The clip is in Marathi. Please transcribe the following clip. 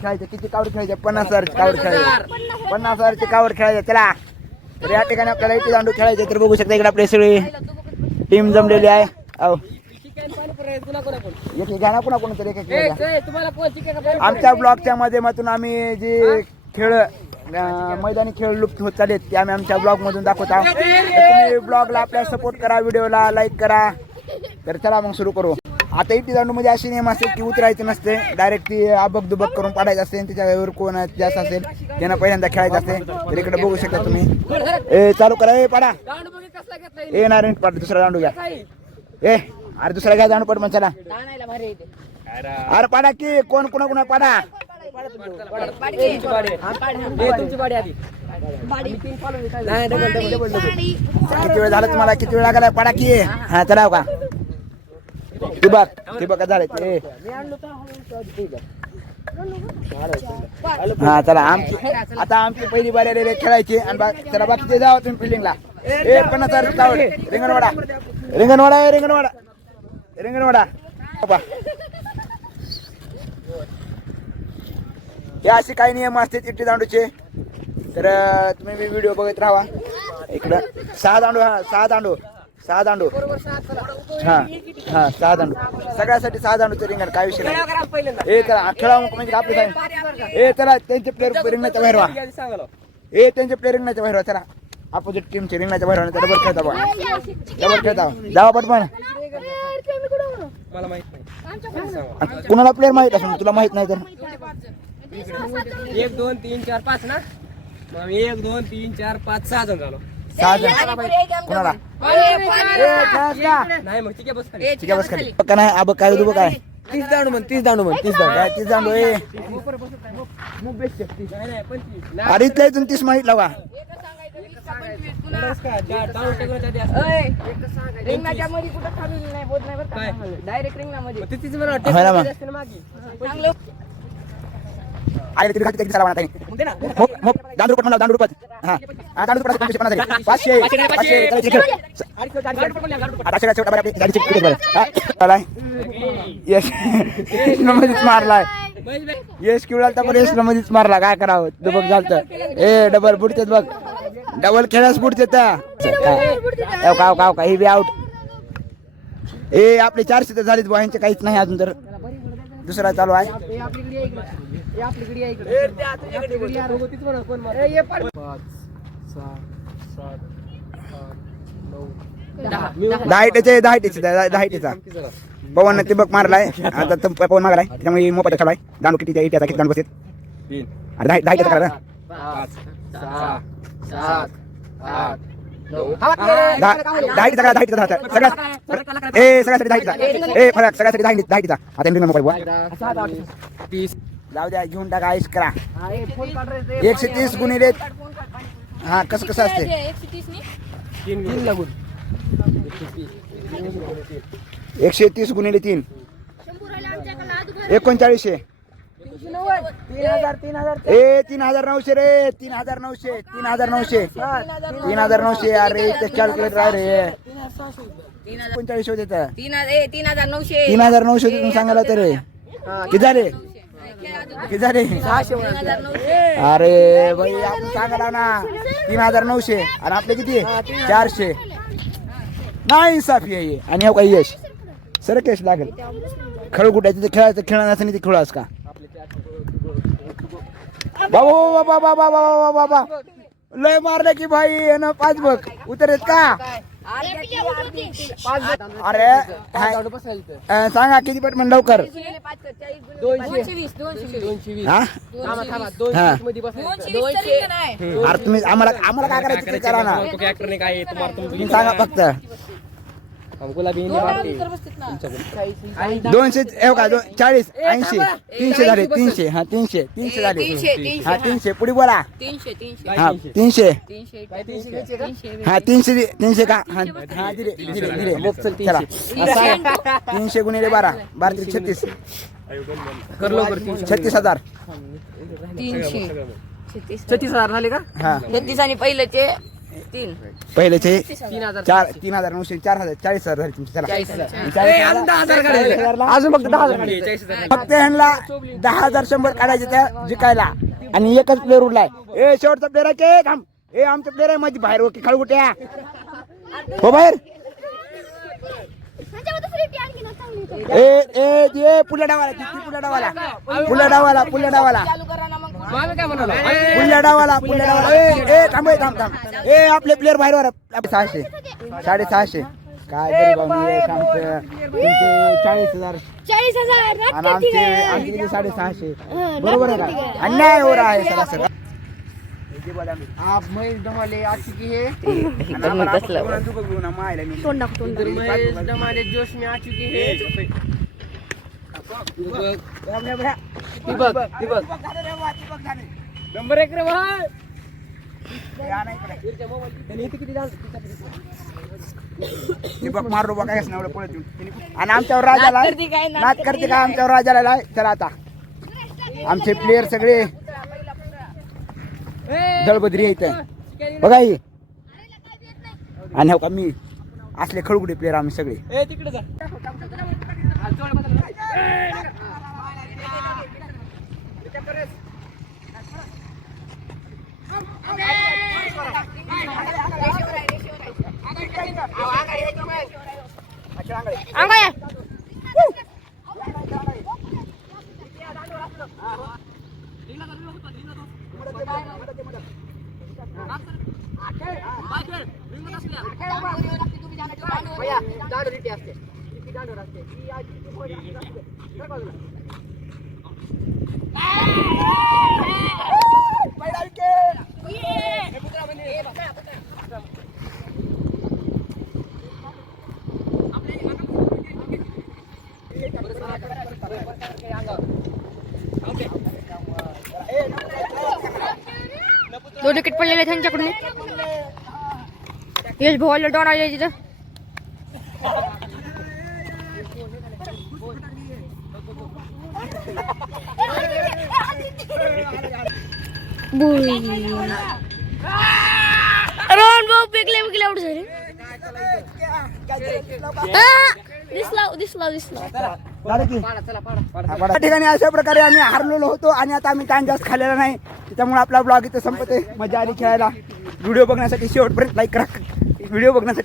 खेळायचे किती कावड खेळायचे 50,000 कावड खेळायचे 50,000 कावड खेळायचे. चला तर या ठिकाणी आपल्याला इथे दांडू खेळायचे. तर बघू शकता इकडे आपले सगळे टीम जमलेली आहे. आमच्या ब्लॉगच्या माध्यमातून आम्ही जे खेळ मैदानी खेळ लुप्त होत चालेत ते आम्ही आमच्या ब्लॉग मधून दाखवत आहोत. तुम्ही ब्लॉगला आपल्या सपोर्ट करा, व्हिडिओला लाईक करा. तर चला मग सुरू करू. आता इटी दांडू मध्ये असे नियम असतात की उतरायचं नसते, डायरेक्ट ती अबक दुबक करून पाडायचं असते. त्याच्यावर कोण जास्त असेल त्यांना पहिल्यांदा खेळायचं असते. तर इकडे बघू शकता तुम्ही. चालू करा. पाडा नारायण पाड. दुसरा दांडू घ्या. अरे दुसरा घ्या दांडू पड मग. चला अरे पाडा की कोण कुणा कुणा पाडा. किती वेळ झाला तुम्हाला, किती वेळ लागला पाडा की. हा चला का ठिबक झाले ते. हा चला आता आमची पहिली बारी आलेली खेळायची. आणि चला बाकीचे जावा तुम्ही फिल्डिंगला. 50,000 कावड. रिंगणवाडा रिंगणवाडा रिंगणवाडा रिंगणवाडा. हे असे काही नियम असतात इट्टी दांडूचे. तर तुम्ही व्हिडिओ बघत राहा. इकडं 6 दांडू. हा 6 दांडू 6 दांडू. हा हा 6 दांडू सगळ्यासाठी 6 दांडूचं रिंगण. काय विषय नाही. चला खेळा म्हणजे आपले साहेब. चला त्यांचे प्लेअर रिंगणाच्या बाहेर व्हा. त्यांचे प्लेअर रिंगणाच्या बाहेर व्हा. चला अपोजिट टीमचे रिंगणाच्या बाहेर व्हा. डबल खेळता बघा. डबल खेळता जावा पटपण. कुणाला प्लेअर माहित असेल तुला माहित नाही तर 1 2 3 4 5 ना. 1 2 3 4 5 6 जण झालो. 6 जण कुणाला नाही मग ठीक आहे बस खाली. ठीक आहे बस खाली. पक्का नाही अब काय तू काय 30 दांडू म्हण 30 दांडू म्हण 30 दांडू. 30 दांडू. अरे इथल्या इथून 30 माहित लावा. रिंगणाच्या मध्ये कुठं थांबलेलं नाही, बोल नाही बरं का. डायरेक्ट रिंगणामध्ये. अरे तिथे घाटी चला म्हणता नाही. दांडू रुपये म्हणा. दांडू रुपये. हा दांडू रुपये 550 500 यश मध्येच मारलाय. यश किवळालता पण यश मध्येच मारला. काय करावं दुबक झालत. डबल बुडतेत बघ. डबल खेळाच बुडते. का ही बी आउट. आपले 400 तर झालीत. यांचे काहीच नाही अजून. तर दुसरा चालू आहे. दहा पवन ते बघ मारलाय. आता पवन मारलाय त्यामुळे मोपाचा खेळाय. दांडू किती इट्याचा किती दांडू बसत. अरे 10 करा. 5 6 7 8 जाऊ द्या घेऊन टाका. आईस करा. 130 गुणिले. हा कसं कसं असते 130 गुणिले 3 3900. 3,900 रे. 3,900 3,900 3,900. अरे कॅल्क्युलेटर आहे रे. 3900 होते. 3,900 3,900 तुम्ही सांगायला तर किती झाले. किती झाले. अरे भाई आपण सांगायला ना 3,900 आणि आपले किती 400. नाही साफी आहे. आणि हो काही यश सर केस लागेल. खेळ कुठायचं खेळायचं. खेळा नसं नाही ते खेळास का बाबा. बाबा बाबा बाबा लय मारले की भाई. 5 बघ उतरेत का. अरे सांगा किती पट म्हण लवकर. 220 अरे तुम्ही आम्हाला काय करायचं करा ना. तुम्ही सांगा फक्त. 200 का 40 80 300 झाले. 300 हा 300 झाले. हा 300 पुढे बोला. 300 हा 300 का. हा दिले चला. 300 गुणिले 12 12 36 36,000. 300 36,000 झाले का? हा 33 आणि पहिल्याचे 3 पहिलेचे 3,000 3,900 4,000 40,000 झाले तुमचे. चला 40,000 10,000 काढायचे. अजून फक्त 10,000 काढायचे. फक्त ह्यांना 10,100 काढायचे त्या जिकायला आणि एकच प्लेअर उरलाय. ए शेवटचा प्लेअर आहे के थांब. ए आमचा प्लेअर आहे मध्ये बाहेर ओके खाळ कुठे हो बाहेर. ए ए जे पुल्या डावाला पुल्या डावाला पुल्या डावाला पुल्या डावाला चालू करा ना मग. मला काय म्हणाला? पुल्या डावाला पुल्या डावाला. ए थांब थांब थांब. ए आपले प्लेअर बाहेर वर 600 650 काय तरी बाबा सांगतं तुमचे 40,000 40,000 आणि आमचे किती 650 बरोबर आहे का? अन्याय हो रहा है सरा सर. आप महेश डमाले आज चुकी है. एकदम कसलं उधर महेश डमाले जोश में आ चुकी है. नंबर 1 रे भाई. दीपक मारो बघा कसं एवढं पळत येऊन. आणि आमच्यावर राजाला करते काय, नाद नाच करते का आमच्यावर राजाला लाय. चला आता आमचे प्लेयर सगळे दळबद्री येत बघा ही. आणि हो का मी असले खळगुडे प्लेयर आम्ही सगळे. ए तिकडे जा. अंगाया दोन विकेट पडलेले त्यांच्याकडून. यश भोवाला डॉन आले तिथं. रोहन भाऊ पिकले आउट झाले. दिसला त्या ठिकाणी अशा प्रकारे आम्ही हारलेलो होतो आणि आता आम्ही टाइम जास्त खाल्लेला नाही. त्याच्यामुळे आपला ब्लॉग इथं संपते. मजा आली खेळायला. व्हिडिओ बघण्यासाठी शेवटपर्यंत लाईक करा. व्हिडिओ बघण्यासाठी